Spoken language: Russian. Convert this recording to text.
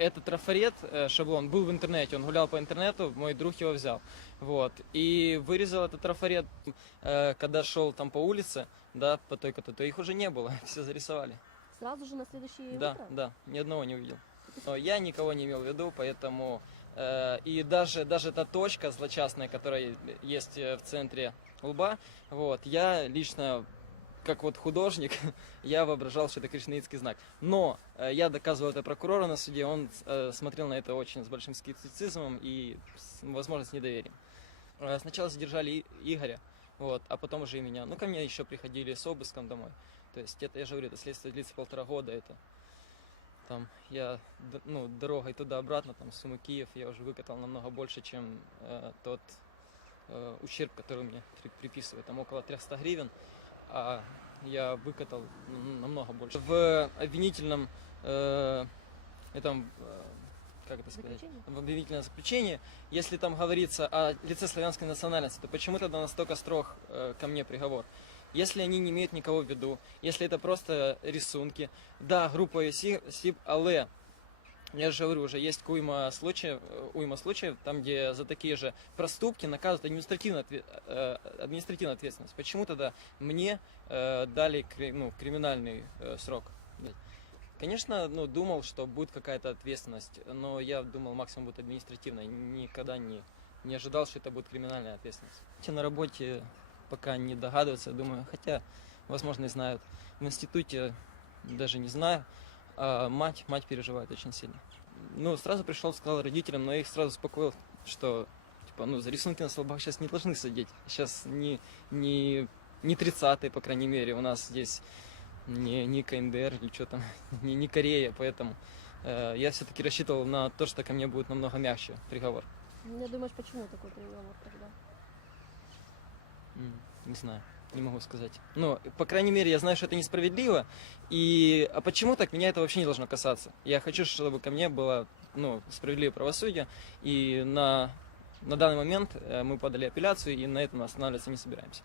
этот трафарет, э, шаблон, был в интернете, он гулял по интернету, мой друг его взял. Вот. И вырезал этот трафарет, э, когда шел там по улице, да, по той коту, то их уже не было, все зарисовали. Сразу же на следующий да, утро? Да, да, ни одного не увидел. Но я никого не имел в виду, поэтому... Э, и даже, даже эта точка злочастная, которая есть в центре лба, вот, я лично как вот художник, я воображал, что это кришнаитский знак. Но э, я доказывал это прокурору на суде, он э, смотрел на это очень с большим скептицизмом и, с, возможно, с недоверием. Э, сначала задержали Игоря, вот, а потом уже и меня. Ну, ко мне еще приходили с обыском домой. То есть это, я же говорю, это следствие длится полтора года, это там я, ну, дорогой туда-обратно, там, Сумы, Киев, я уже выкатал намного больше, чем э, тот э, ущерб, который мне при, приписывают, там около 300 гривен а я выкатал намного больше. В обвинительном э, этом э, как это сказать, заключение? в обвинительном заключении, если там говорится о лице славянской национальности, то почему тогда настолько строг э, ко мне приговор? Если они не имеют никого в виду, если это просто рисунки, да, группа ЮСИ, СИП, АЛЭ, я же говорю, уже есть уйма случаев, э, уйма случаев, там, где за такие же проступки наказывают административную, э, административную ответственность. Почему тогда мне э, дали ну, криминальный срок? Конечно, ну, думал, что будет какая-то ответственность, но я думал, максимум будет административная. Никогда не, не ожидал, что это будет криминальная ответственность. На работе пока не догадываются, думаю, хотя, возможно, и знают. В институте даже не знаю. А мать, мать переживает очень сильно. Ну, сразу пришел, сказал родителям, но я их сразу успокоил, что типа, ну, за рисунки на столбах сейчас не должны сидеть. Сейчас не, не, не 30-е, по крайней мере, у нас здесь не, не КНДР или что там, не, не Корея, поэтому э, я все-таки рассчитывал на то, что ко мне будет намного мягче приговор. Не ну, думаешь, почему такой приговор тогда? не знаю, не могу сказать. Но по крайней мере, я знаю, что это несправедливо. И а почему так? Меня это вообще не должно касаться. Я хочу, чтобы ко мне было ну, справедливое правосудие. И на, на данный момент э, мы подали апелляцию, и на этом останавливаться не собираемся.